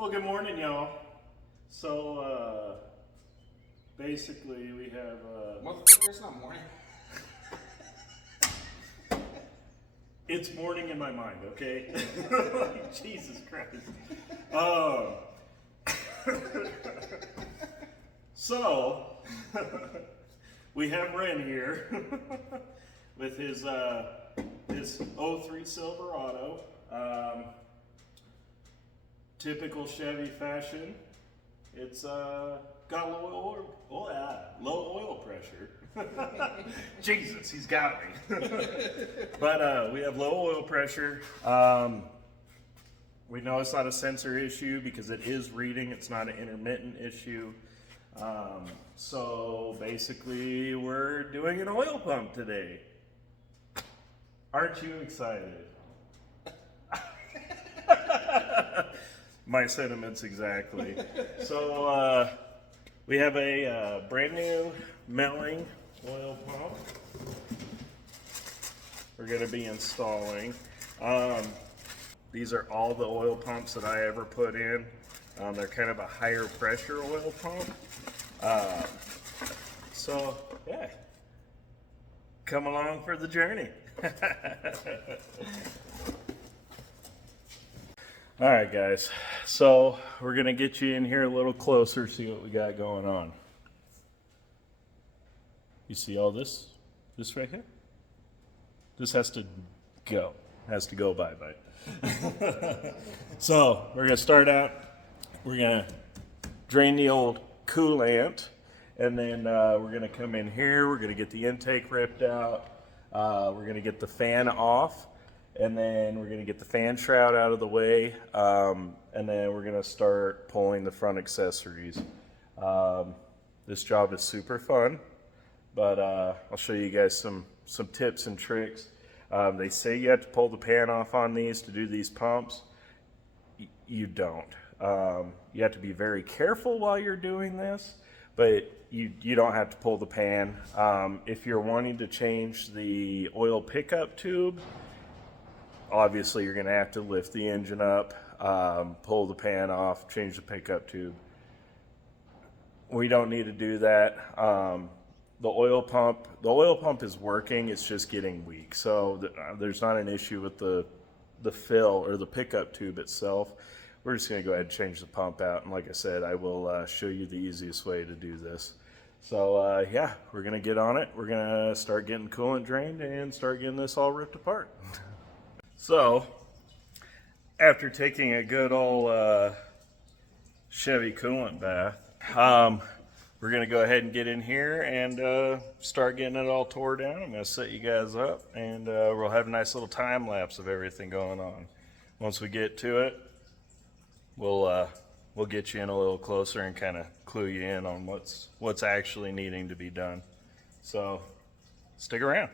Well, good morning, y'all. So, basically, we have. Motherfucker, it's not morning. It's morning in my mind, okay? Jesus Christ. So, we have Wren here with his '03 Silverado. Typical Chevy fashion. It's got low oil pressure. Jesus, he's got me. But we have low oil pressure. We know it's not a sensor issue because it is reading. It's not an intermittent issue. So basically, we're doing an oil pump today. Aren't you excited? My sentiments exactly. So we have a brand new milling oil pump we're going to be installing. These are all the oil pumps that I ever put in. They're kind of a higher pressure oil pump. So yeah, come along for the journey. All right, guys, so we're gonna get you in here a little closer, see what we got going on. You see all this right here? This has to go bye-bye. So we're gonna start out, we're gonna drain the old coolant, and then we're gonna come in here, we're gonna get the intake ripped out, we're gonna get the fan off, and then we're going to get the fan shroud out of the way, and then we're going to start pulling the front accessories. This job is super fun, but I'll show you guys some tips and tricks. They say you have to pull the pan off on these to do these pumps. You don't. You have to be very careful while you're doing this, but you don't have to pull the pan. If you're wanting to change the oil pickup tube, obviously you're going to have to lift the engine up, pull the pan off, change the pickup tube. We don't need to do that. The oil pump is working, it's just getting weak. So there's not an issue with the fill or the pickup tube itself. We're just going to go ahead and change the pump out. And like I said, I will show you the easiest way to do this. So yeah, we're going to get on it. We're going to start getting coolant drained and start getting this all ripped apart. So, after taking a good old Chevy coolant bath, we're going to go ahead and get in here and start getting it all tore down. I'm going to set you guys up, and we'll have a nice little time lapse of everything going on. Once we get to it, we'll get you in a little closer and kind of clue you in on what's actually needing to be done. So, stick around.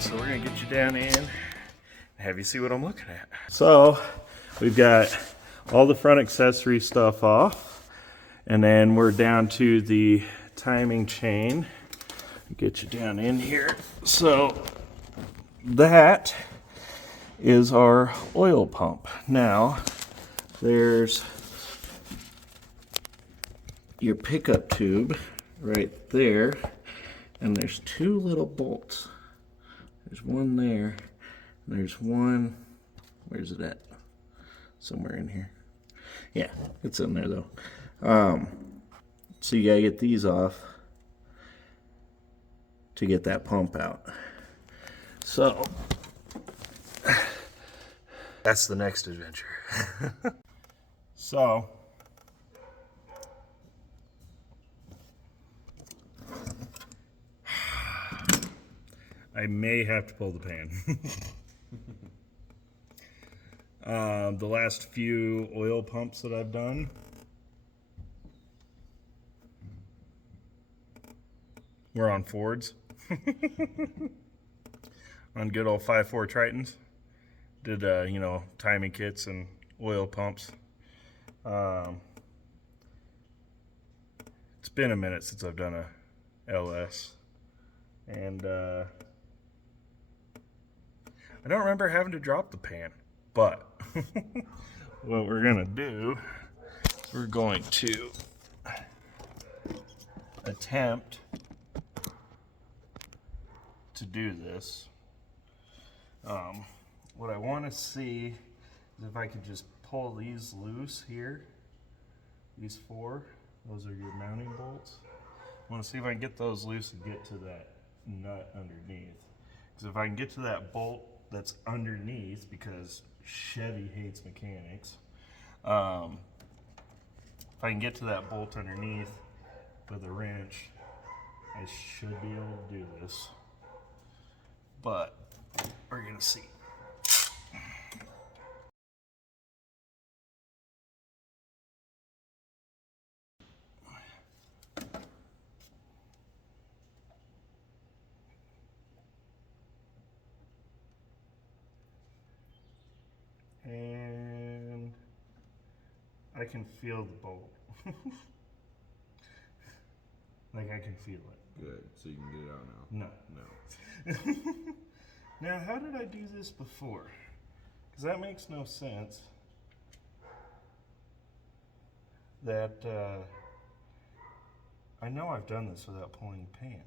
So we're gonna get you down in, have you see what I'm looking at. So we've got all the front accessory stuff off, and then we're down to the timing chain. Get you down in here. So that is our oil pump. Now there's your pickup tube right there, and there's two little bolts. There's one there, and there's one, where's it at? Somewhere in here. Yeah, it's in there though. So you gotta get these off to get that pump out. So that's the next adventure. So I may have to pull the pan. The last few oil pumps that I've done, were on Fords. On good old 5.4 Tritons. Did, you know, timing kits and oil pumps. It's been a minute since I've done a LS. And I don't remember having to drop the pan. But what we're going to do, we're going to attempt to do this. What I want to see is if I could just pull these loose here. These four, those are your mounting bolts. I want to see if I can get those loose and get to that nut underneath. Because if I can get to that bolt that's underneath, because Chevy hates mechanics, if I can get to that bolt underneath with a wrench, I should be able to do this. But we're gonna see. And I can feel the bolt. Like I can feel it. Good, so you can get it out now. No. No. Now, how did I do this before? Because that makes no sense. That, I know I've done this without pulling the pan.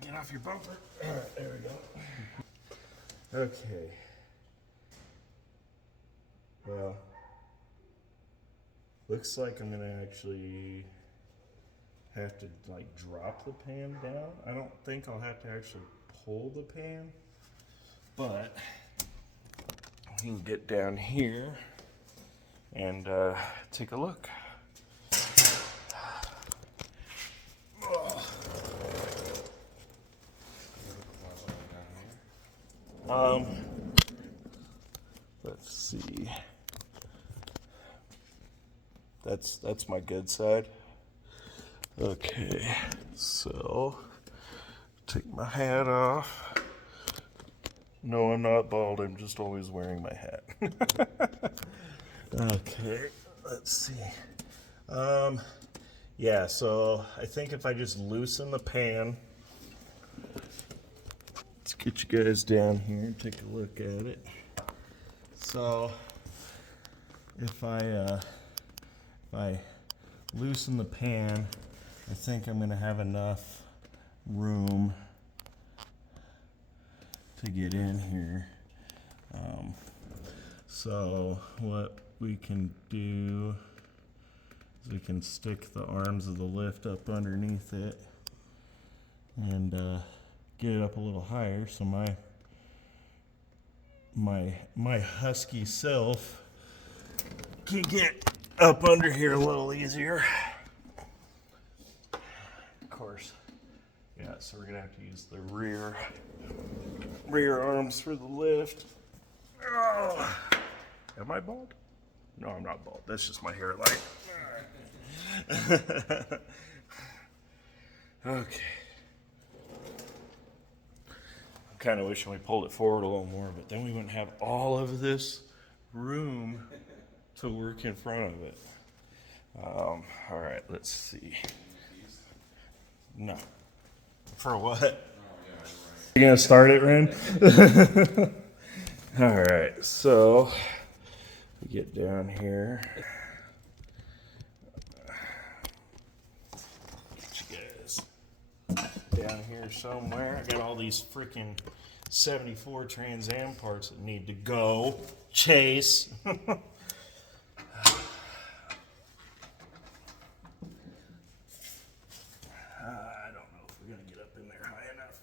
Get off your bumper. Alright, there we go. Okay. Well, looks like I'm gonna actually have to like drop the pan down. I don't think I'll have to actually pull the pan, but we can get down here and take a look. Let's see. That's my good side. Okay, so take my hat off. No, I'm not bald. I'm just always wearing my hat. Okay, let's see. Yeah, so I think if I just loosen the pan, let's get you guys down here and take a look at it. So if I loosen the pan, I think I'm gonna have enough room to get in here. So what we can do is we can stick the arms of the lift up underneath it and get it up a little higher so my husky self can get up under here a little easier. Of course, yeah, so we're gonna have to use the rear arms for the lift. Oh. Am I bald? No, I'm not bald. That's just my hairline. Okay. I'm kind of wishing we pulled it forward a little more, but then we wouldn't have all of this room to work in front of it. All right, let's see. No. For what? You gonna start it, Wren? All right, so we get down here. Get you guys down here somewhere. I got all these freaking 74 Trans Am parts that need to go. Chase. I don't know if we're gonna get up in there high enough.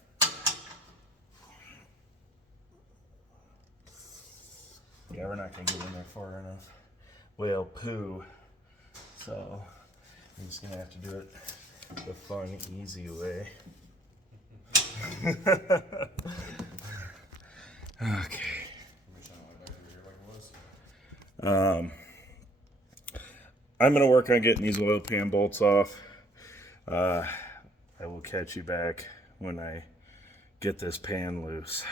Yeah, we're not gonna get in there far enough. Well, poo. So I'm just gonna have to do it the fun, easy way. Okay. I'm gonna work on getting these oil pan bolts off. I will catch you back when I get this pan loose.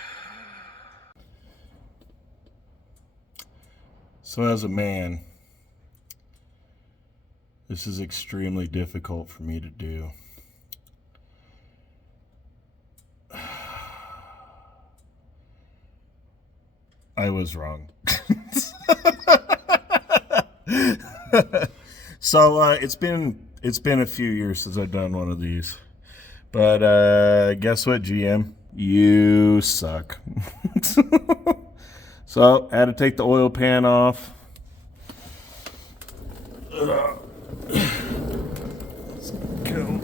So as a man, this is extremely difficult for me to do. I was wrong. So it's been a few years since I've done one of these. But guess what, GM? You suck. So I had to take the oil pan off. Let's go.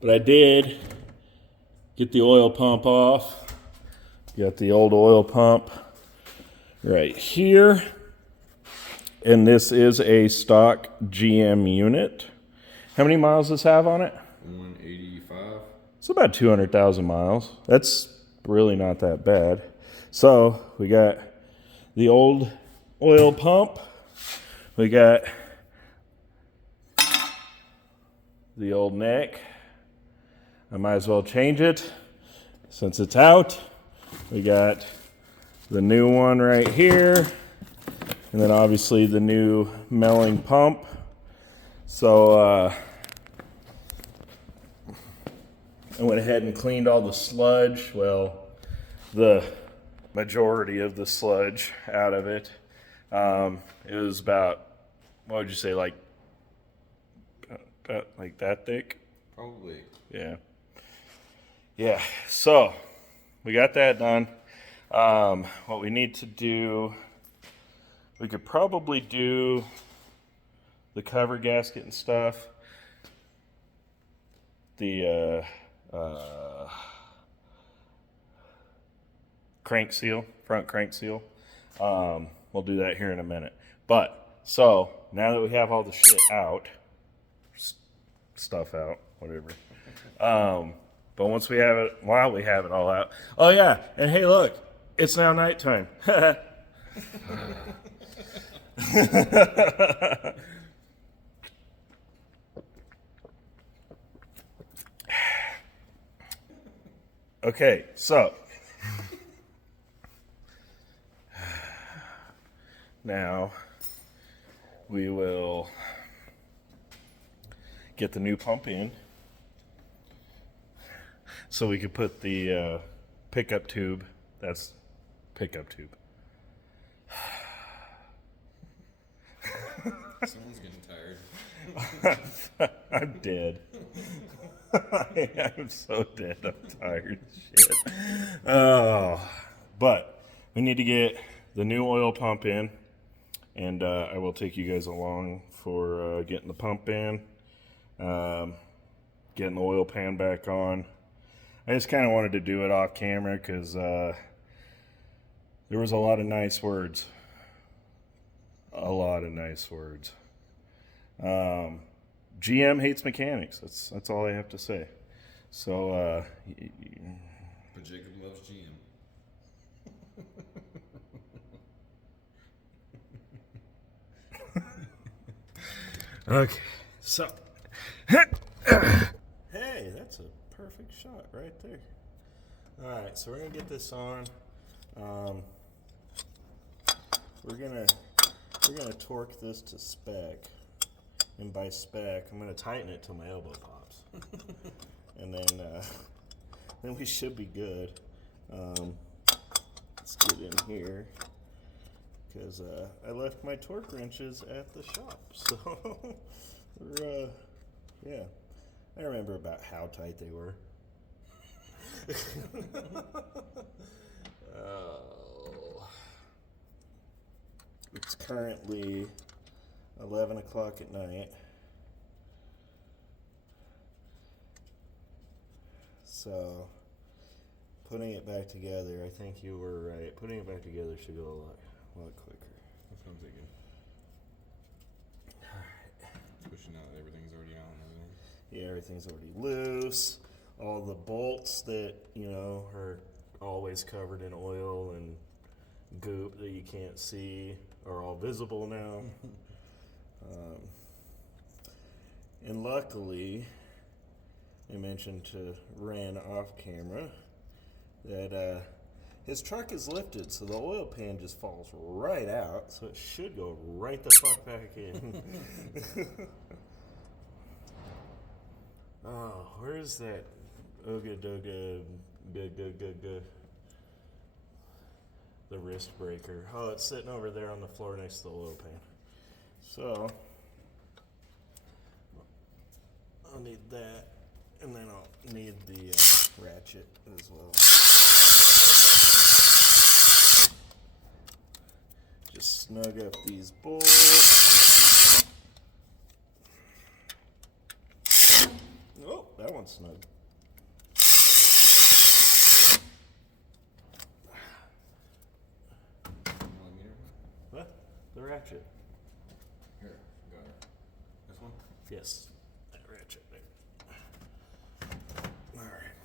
But I did get the oil pump off. Got the old oil pump right here. And this is a stock GM unit. How many miles does this have on it? 185. It's about 200,000 miles. That's really not that bad. So we got the old oil pump. We got the old neck. I might as well change it since it's out. We got the new one right here. And then obviously the new milling pump. So I went ahead and cleaned all the sludge. Well, the majority of the sludge out of it. It was about, what would you say, like that thick? Probably. Yeah. Yeah, so we got that done. What we need to do, we could probably do the cover gasket and stuff. The crank seal, front crank seal. We'll do that here in a minute. But, so, now that we have all the shit out, stuff out, whatever. But once we have it, while we have it all out. Oh yeah, and hey look, it's now nighttime. Okay, so now we will get the new pump in so we could put the pickup tube. That's pickup tube. Someone's getting tired. I'm dead. I'm so dead. I'm tired. Shit. Oh, but we need to get the new oil pump in, and I will take you guys along for getting the pump in, getting the oil pan back on. I just kind of wanted to do it off camera because there was a lot of nice words. A lot of nice words. GM hates mechanics. That's all I have to say. So, But Jacob loves GM. okay, so hey, that's a perfect shot right there. All right, so we're gonna get this on. We're gonna torque this to spec, and by spec, I'm gonna tighten it till my elbow pops, and then we should be good. Let's get in here because I left my torque wrenches at the shop, so we're yeah. I remember about how tight they were. Oh. It's currently 11 o'clock at night. So, putting it back together, I think you were right. Putting it back together should go a lot quicker. That's what I'm thinking. Pushing out, everything's already out and everything. Yeah, everything's already loose. All the bolts that, are always covered in oil and goop that you can't see are all visible now. And luckily, I mentioned to Wren off camera that his truck is lifted, so the oil pan just falls right out, so it should go right the fuck back in. Oh, where's that ooga dooga good the wrist breaker? Oh, it's sitting over there on the floor next to the oil pan. So I'll need that, and then I'll need the ratchet as well. Just snug up these bolts. Oh, that one's snug. What? The ratchet. Here, got it. This one? Yes, that ratchet there. All right.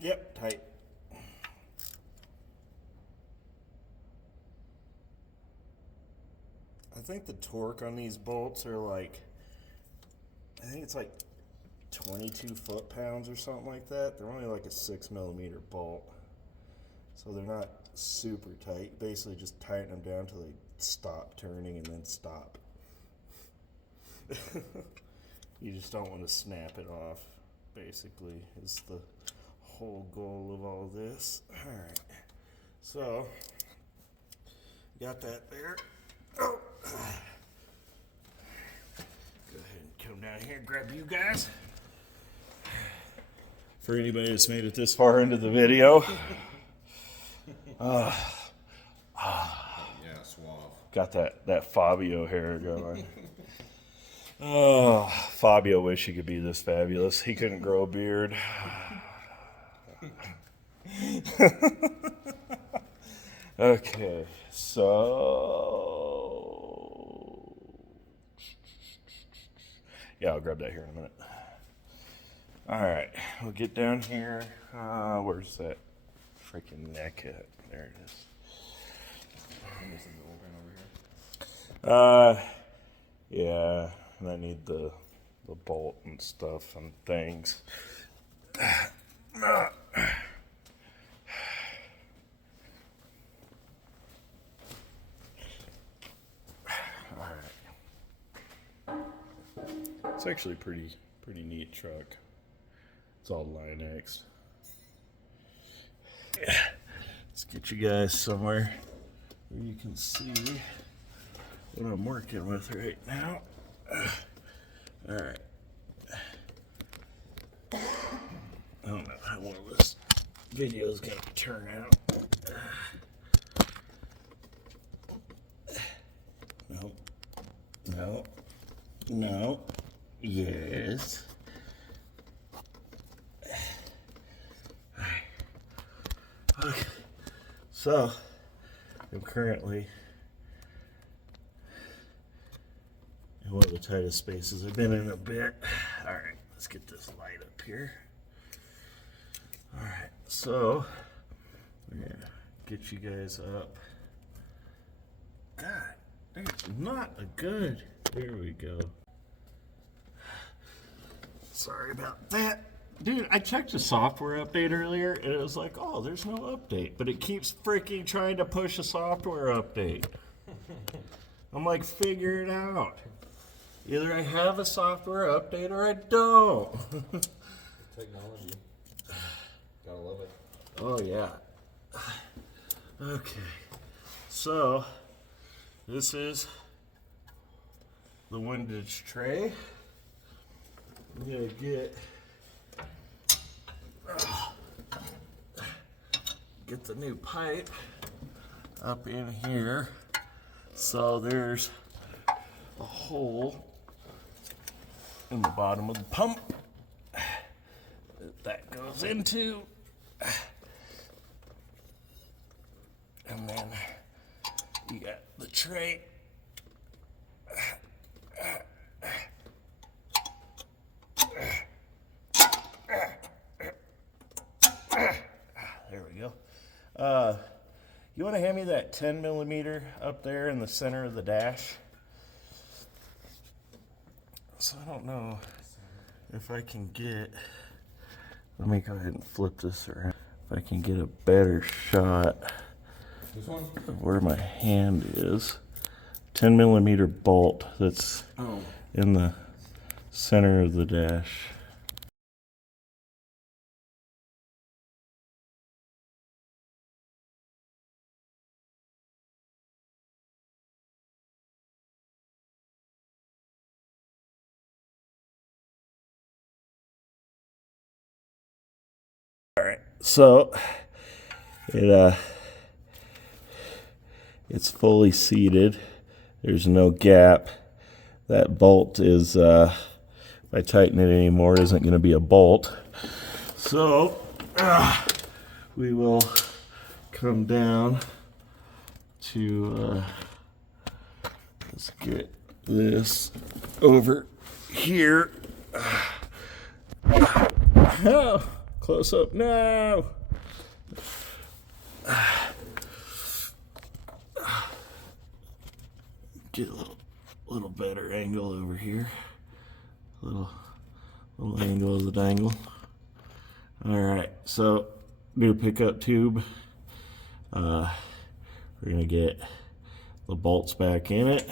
Yep, tight. I think the torque on these bolts are like, I think it's like 22 foot-pounds or something like that. They're only like a 6mm bolt, so they're not super tight. Basically just tighten them down till they stop turning and then stop. You just don't want to snap it off, basically, is the whole goal of all this. All right, so got that there. Oh. Go ahead and come down here and grab you guys. For anybody that's made it this far into the video, Yeah, suave. got that Fabio hair going. Oh, Fabio wish he could be this fabulous. He couldn't grow a beard. Okay, so yeah, I'll grab that here in a minute. All right, we'll get down here. Where's that freaking neck at? There it is. I'm missing the old pan over here. Yeah, and I need the bolt and stuff and things. It's actually a pretty neat truck. It's all Linux. Let's get you guys somewhere where you can see what I'm working with right now. All right. I don't know how well this video is gonna turn out. No. Yes. Okay. So, I'm currently in one of the tightest spaces I've been in a bit. Alright, let's get this light up here. Alright, so, we're gonna get you guys up. God, there's not a good. There we go. Sorry about that. Dude, I checked the software update earlier and it was like, oh, there's no update. But it keeps freaking trying to push a software update. I'm like, figure it out. Either I have a software update or I don't. Technology. Gotta love it. Oh, yeah. Okay. So, this is the windage tray. I'm gonna get the new pipe up in here. So there's a hole in the bottom of the pump that goes into, and then you got the tray. There we go. You want to hand me that 10 millimeter up there in the center of the dash? So I don't know if I can get, let me go ahead and flip this around. If I can get a better shot This one? of where my hand is. 10 millimeter bolt that's in the center of the dash. Alright, so it's fully seated. There's no gap. That bolt is, if I tighten it anymore, it isn't going to be a bolt. So we will come down to, let's get this over here. Oh, close up now. Get a little better angle over here. Little angle of the dangle. All right, so new pickup tube. We're gonna get the bolts back in it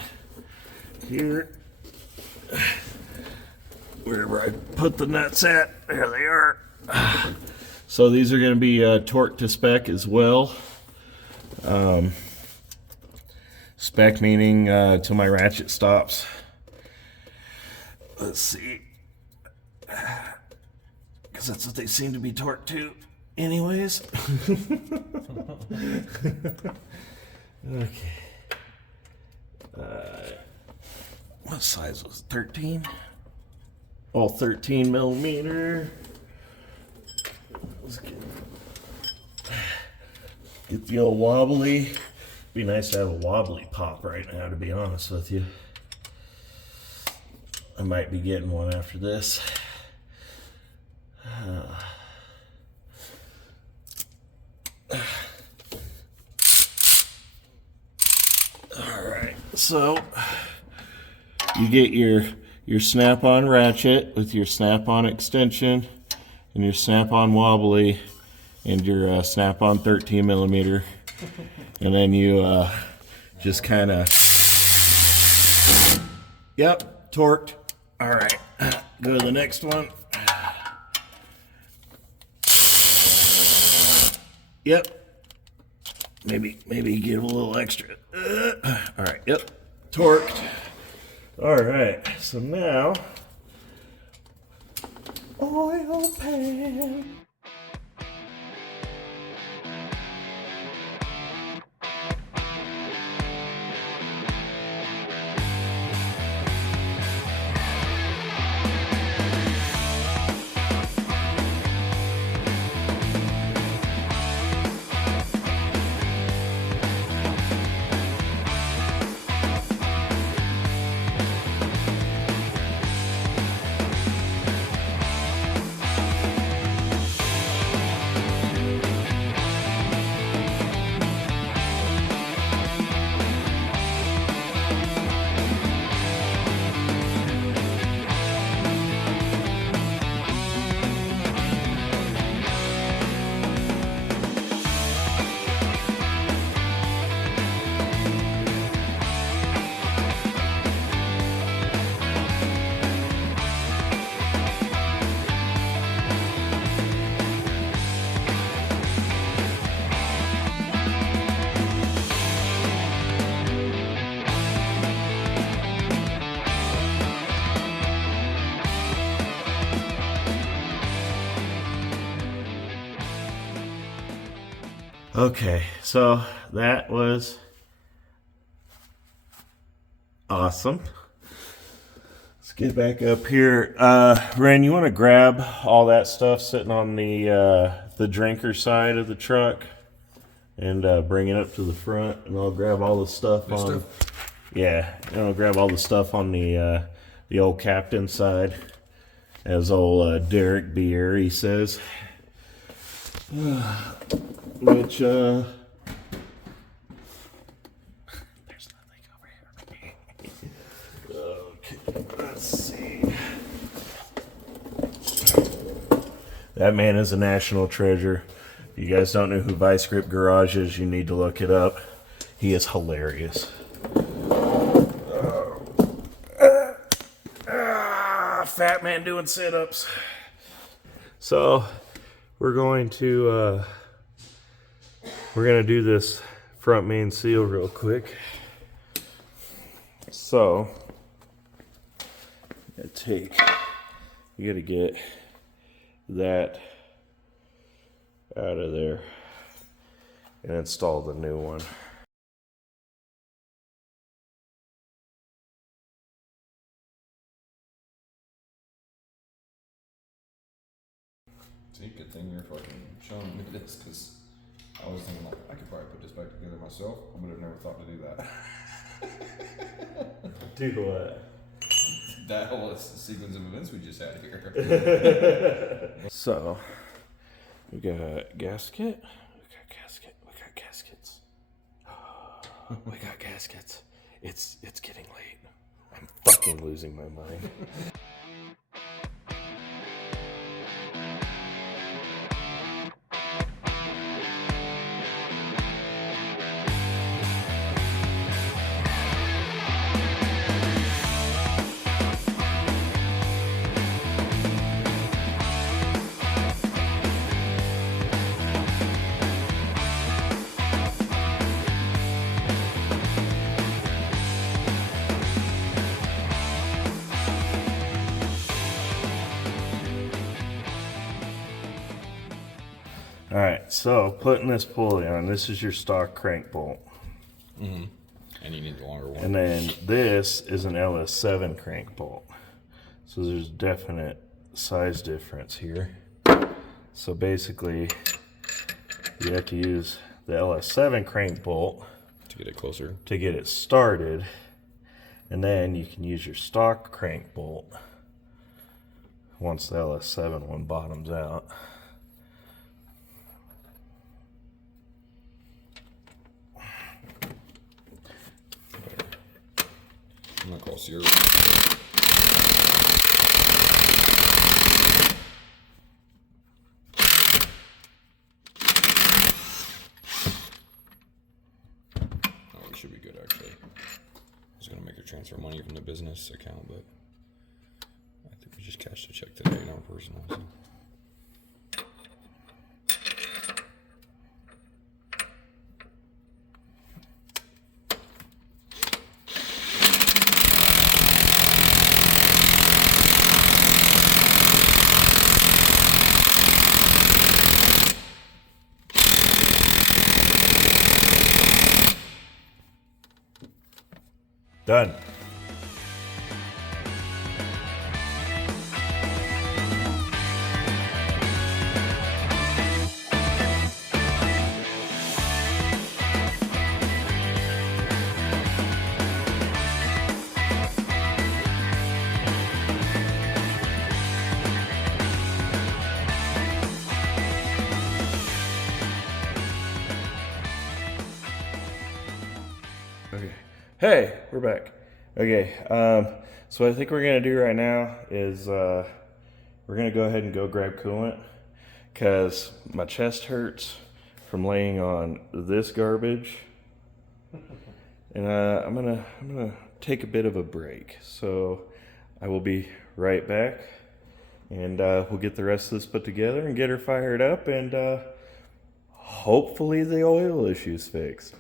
here. Wherever I put the nuts at, there they are. So these are going to be torque to spec as well. Spec meaning till my ratchet stops. Let's see. Because that's what they seem to be torqued to anyways. Okay. What size was it? 13? All 13 millimeter. Let's get the old wobbly. Be nice to have a wobbly pop right now, to be honest with you. I might be getting one after this. Alright, so you get your snap-on ratchet with your snap-on extension and your snap-on wobbly and your snap-on 13 millimeter, and then you just kind of, yep, torqued. All right, go to the next one. Yep, maybe give a little extra. All right, yep, torqued. All right, so now oil pan. Okay, so that was awesome. Let's get back up here. Wren, you want to grab all that stuff sitting on the drinker side of the truck and bring it up to the front, and I'll grab all the stuff on. Yeah, and I'll grab all the stuff on the old captain side, as old Derek Bierry says. Which there's nothing over here. Okay, let's see. That man is a national treasure. If you guys don't know who Vice Grip Garage is, you need to look it up. He is hilarious. Fat man doing sit-ups. So we're going to do this front main seal real quick. So you gotta get that out of there and install the new one. See, good thing you're fucking showing me this, because I was thinking, like, I could probably put this back together myself. I would have never thought to do that. Do what? That whole sequence of events we just had here. So, we got gasket. We got gaskets. We got gaskets. It's getting late. I'm fucking losing my mind. Alright, so putting this pulley on, this is your stock crank bolt. Mm-hmm. And you need the longer one. And then this is an LS7 crank bolt. So there's definite size difference here. So basically, you have to use the LS7 crank bolt to get it closer, to get it started. And then you can use your stock crank bolt once the LS7 one bottoms out. I'm gonna call Sierra. Oh, we should be good, actually. I was gonna make her transfer money from the business account, but I think we just cashed a check today in our personal. So. Done. Okay. Hey, we're back. Okay, so what I think we're gonna do right now is we're gonna go ahead and go grab coolant, because my chest hurts from laying on this garbage, and I'm gonna take a bit of a break. So I will be right back, and we'll get the rest of this put together and get her fired up, and hopefully the oil issue's fixed.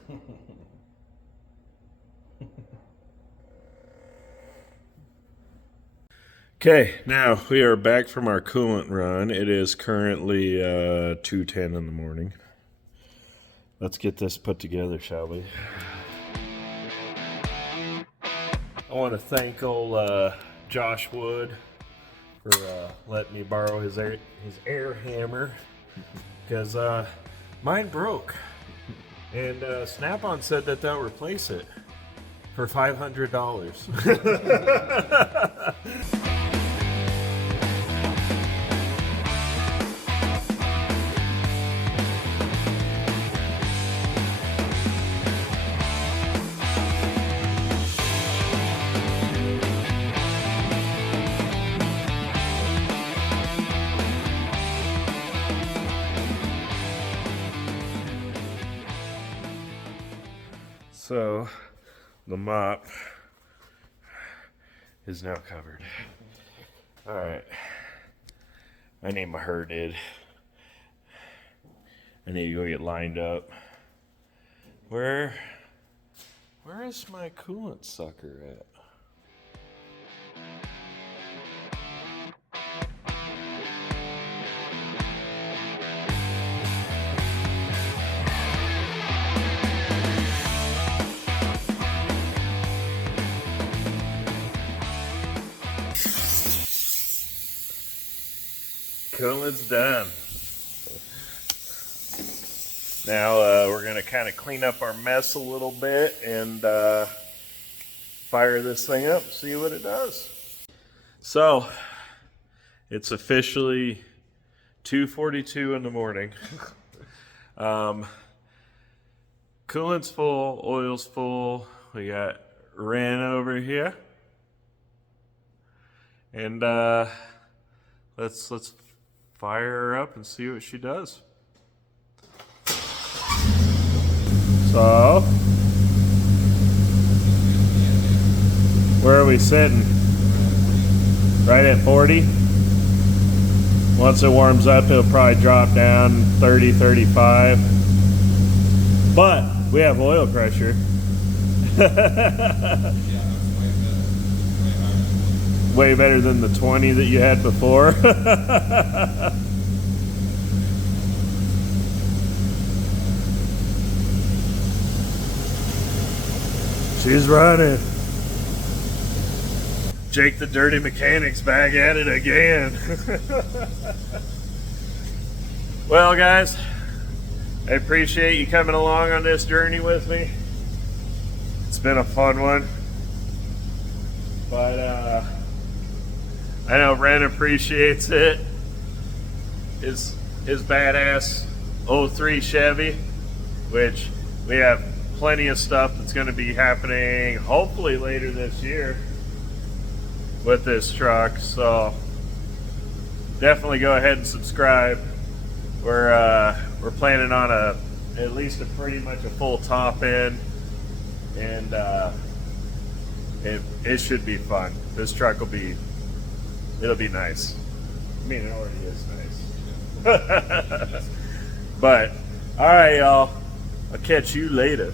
Okay, now we are back from our coolant run. It is currently 2:10 in the morning. let's get this put together, shall we? I want to thank old Josh Wood for letting me borrow his air hammer, because mine broke, and Snap-on said that they'll replace it for $500. So the mop is now covered. All right, I need my herded. I need to go get lined up. Where is my coolant sucker at? Coolant's done. Now we're going to kind of clean up our mess a little bit and fire this thing up, see what it does. So it's officially 2:42 in the morning. Coolant's full, oil's full. We got Wren over here, and let's fire her up and see what she does. So, where are we sitting? Right at 40? Once it warms up, it'll probably drop down 30, 35. But we have oil pressure. Way better than the 20 that you had before. She's running. Jake the Dirty Mechanic's back at it again. Well, guys, I appreciate you coming along on this journey with me. It's been a fun one. But I know Wren appreciates it. His badass 03 Chevy, which we have plenty of stuff that's going to be happening hopefully later this year with this truck. So definitely go ahead and subscribe. We're planning on at least pretty much a full top end, and it should be fun. This truck it'll be nice. I mean, it already is nice. But all right, y'all, I'll catch you later.